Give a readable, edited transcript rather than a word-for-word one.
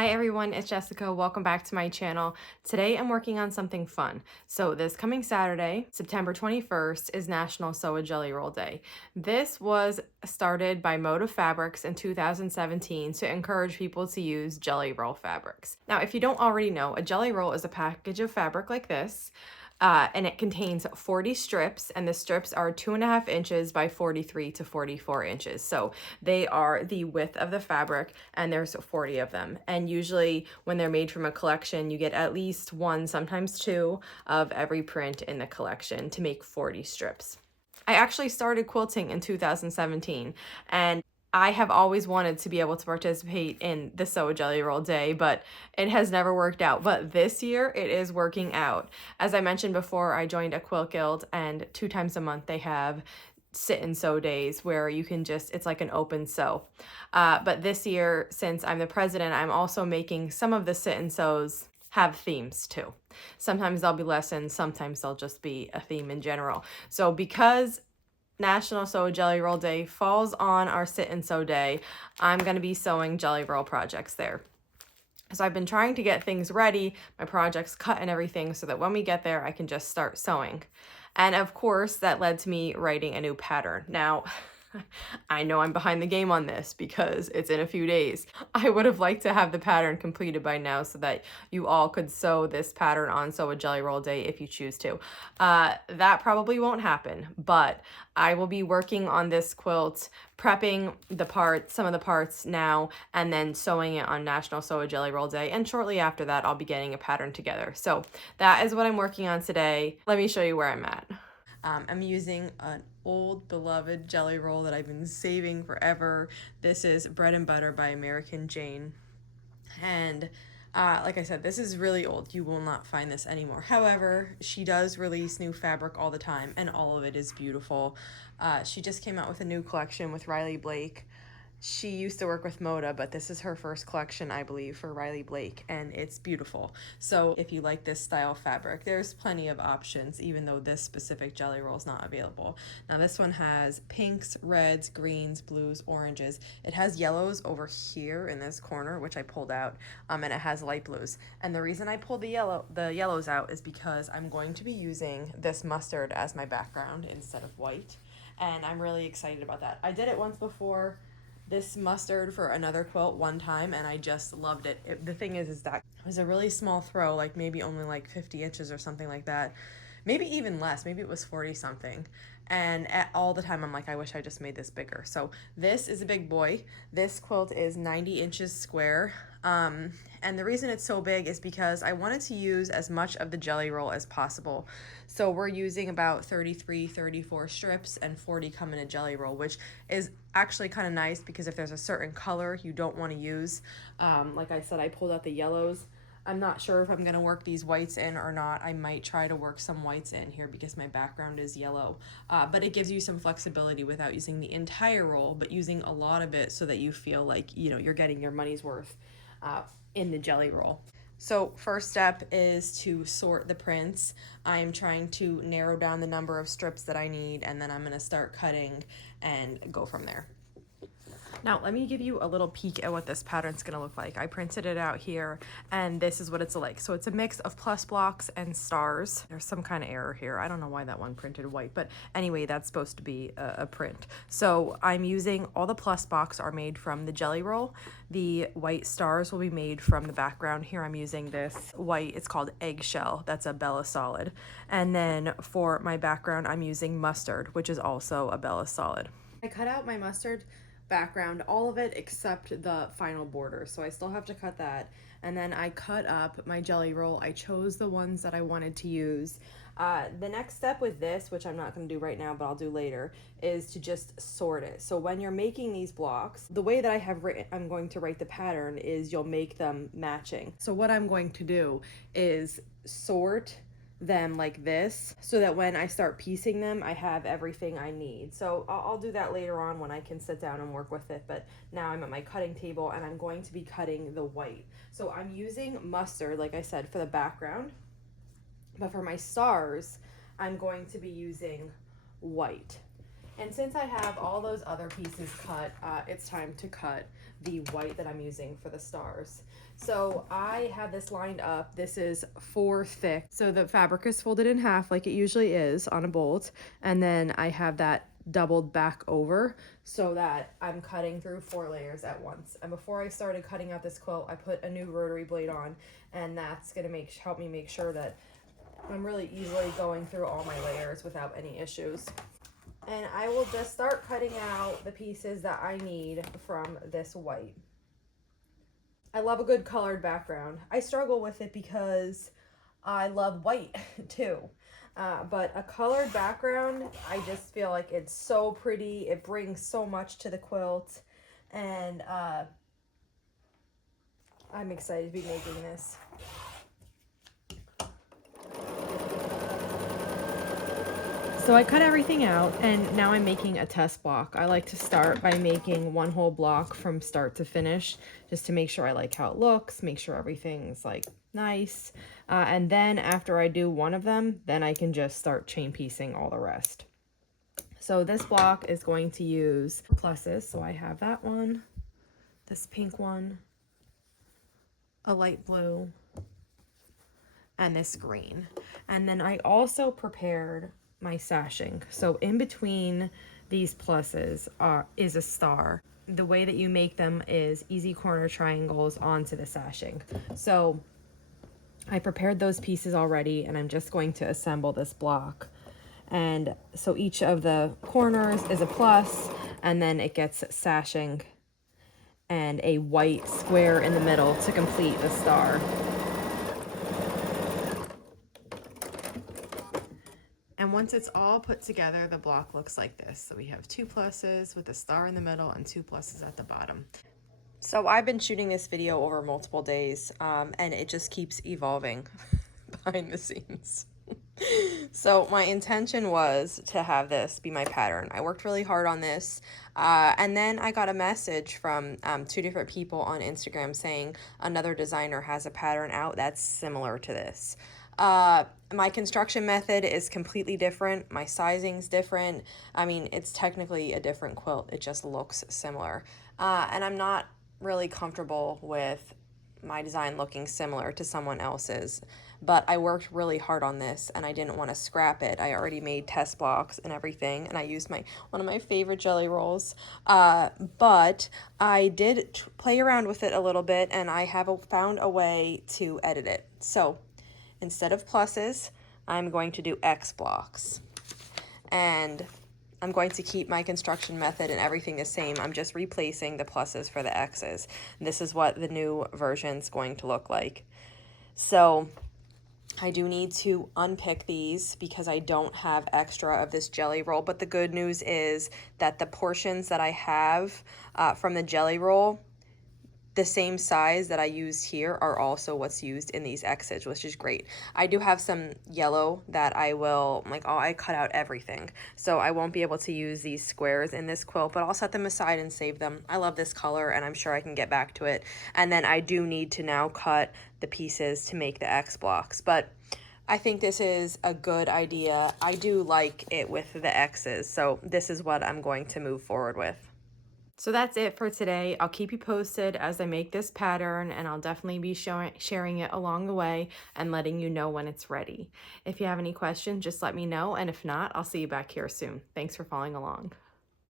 Hi everyone, it's Jessica. Welcome back to my channel. Today I'm working on something fun. So this coming Saturday, September 21st, is National Sew a Jelly Roll Day. This was started by Motive Fabrics in 2017 to encourage people to use jelly roll fabrics. Now, if you don't already know, a jelly roll is a package of fabric like this. And it contains 40 strips, and the strips are 2.5 inches by 43 to 44 inches. So they are the width of the fabric, and there's 40 of them. And usually when they're made from a collection, you get at least one, sometimes two, of every print in the collection to make 40 strips. I actually started quilting in 2017, and I have always wanted to be able to participate in the Sew a Jelly Roll Day, but it has never worked out. But this year it is working out. As I mentioned before, I joined a quilt guild, and 2 times a month they have sit and sew days where you can just, it's like an open sew. But this year, since I'm the president, I'm also making some of the sit and sews have themes too. Sometimes they'll be lessons, sometimes they'll just be a theme in general. So because National Sew a Jelly Roll Day falls on our sit and sew day, I'm going to be sewing jelly roll projects there. So I've been trying to get things ready, my projects cut and everything, so that when we get there, I can just start sewing. And of course, that led to me writing a new pattern. Now, I know I'm behind the game on this because it's in a few days. I would have liked to have the pattern completed by now so that you all could sew this pattern on Sew a Jelly Roll Day if you choose to. That probably won't happen, but I will be working on this quilt, prepping the parts, some of the parts now, and then sewing it on National Sew a Jelly Roll Day. And shortly after that, I'll be getting a pattern together. So that is what I'm working on today. Let me show you where I'm at. I'm using an old beloved jelly roll that I've been saving forever. This is Bread and Butter by American Jane. And like I said, this is really old. You will not find this anymore. However, she does release new fabric all the time, and all of it is beautiful. She just came out with a new collection with Riley Blake. She used to work with Moda, but this is her first collection, I believe, for Riley Blake, and it's beautiful. So if you like this style fabric, there's plenty of options, even though this specific jelly roll is not available. Now this one has pinks, reds, greens, blues, oranges. It has yellows over here in this corner, which I pulled out, and it has light blues. And the reason I pulled the yellows out is because I'm going to be using this mustard as my background instead of white, and I'm really excited about that. I did it once before, this mustard, for another quilt one time, and I just loved it. The thing is that it was a really small throw, like maybe only like 50 inches or something like that. Maybe even less, maybe it was 40 something. And all the time I'm like, I wish I just made this bigger. So this is a big boy. This quilt is 90 inches square. And the reason it's so big is because I wanted to use as much of the jelly roll as possible. So we're using about 33, 34 strips, and 40 come in a jelly roll, which is actually kind of nice because if there's a certain color you don't want to use, like I said, I pulled out the yellows. I'm not sure if I'm going to work these whites in or not. I might try to work some whites in here because my background is yellow. But it gives you some flexibility without using the entire roll, but using a lot of it so that you feel like, you know, you're getting your money's worth in the jelly roll. So first step is to sort the prints. I'm trying to narrow down the number of strips that I need, and then I'm going to start cutting and go from there. Now, let me give you a little peek at what this pattern's gonna look like. I printed it out here, and this is what it's like. So it's a mix of plus blocks and stars. There's some kind of error here. I don't know why that one printed white, but anyway, that's supposed to be a print. So I'm using, all the plus blocks are made from the jelly roll. The white stars will be made from the background. Here I'm using this white, it's called Eggshell. That's a Bella Solid. And then for my background, I'm using Mustard, which is also a Bella Solid. I cut out my mustard background, all of it except the final border, so I still have to cut that. And then I cut up my jelly roll. I chose the ones that I wanted to use. The next step with this, which I'm not going to do right now but I'll do later, is to just sort it. So when you're making these blocks, the way that I have written, I'm going to write the pattern is you'll make them matching. So what I'm going to do is sort them like this so that when I start piecing them, I have everything I need. So I'll do that later on when I can sit down and work with it, but now I'm at my cutting table and I'm going to be cutting the white. So I'm using mustard, like I said, for the background, but for my stars, I'm going to be using white. And since I have all those other pieces cut, it's time to cut the white that I'm using for the stars. So I have this lined up. This is 4 thick. So the fabric is folded in half like it usually is on a bolt. And then I have that doubled back over so that I'm cutting through 4 layers at once. And before I started cutting out this quilt, I put a new rotary blade on, and that's gonna help me make sure that I'm really easily going through all my layers without any issues. And I will just start cutting out the pieces that I need from this white. I love a good colored background. I struggle with it because I love white too. But a colored background, I just feel like it's so pretty. It brings so much to the quilt. And I'm excited to be making this. So I cut everything out, and now I'm making a test block. I like to start by making one whole block from start to finish, just to make sure I like how it looks, make sure everything's like nice. And then after I do one of them, then I can just start chain piecing all the rest. So this block is going to use pluses. So I have that one, this pink one, a light blue, and this green. And then I also prepared my sashing. So in between these pluses is a star. The way that you make them is easy corner triangles onto the sashing. So I prepared those pieces already, and I'm just going to assemble this block. And so each of the corners is a plus, and then it gets sashing and a white square in the middle to complete the star. And once it's all put together, the block looks like this. So we have 2 pluses with a star in the middle and 2 pluses at the bottom. So I've been shooting this video over multiple days, and it just keeps evolving behind the scenes. So my intention was to have this be my pattern. I worked really hard on this, and then I got a message from 2 different people on Instagram saying another designer has a pattern out that's similar to this. My construction method is completely different. My sizing's different. I mean, it's technically a different quilt. It just looks similar. And I'm not really comfortable with my design looking similar to someone else's. But I worked really hard on this, and I didn't want to scrap it. I already made test blocks and everything, and I used one of my favorite jelly rolls. But I did play around with it a little bit, and I have found a way to edit it. So instead of pluses, I'm going to do X blocks. And I'm going to keep my construction method and everything the same. I'm just replacing the pluses for the X's. This is what the new version's going to look like. So I do need to unpick these because I don't have extra of this jelly roll. But the good news is that the portions that I have from the jelly roll, the same size that I used here, are also what's used in these X's, which is great. I do have some yellow that I cut out everything. So I won't be able to use these squares in this quilt, but I'll set them aside and save them. I love this color, and I'm sure I can get back to it. And then I do need to now cut the pieces to make the X blocks. But I think this is a good idea. I do like it with the X's. So this is what I'm going to move forward with. So that's it for today. I'll keep you posted as I make this pattern, and I'll definitely be sharing it along the way and letting you know when it's ready. If you have any questions, just let me know, and if not, I'll see you back here soon. Thanks for following along.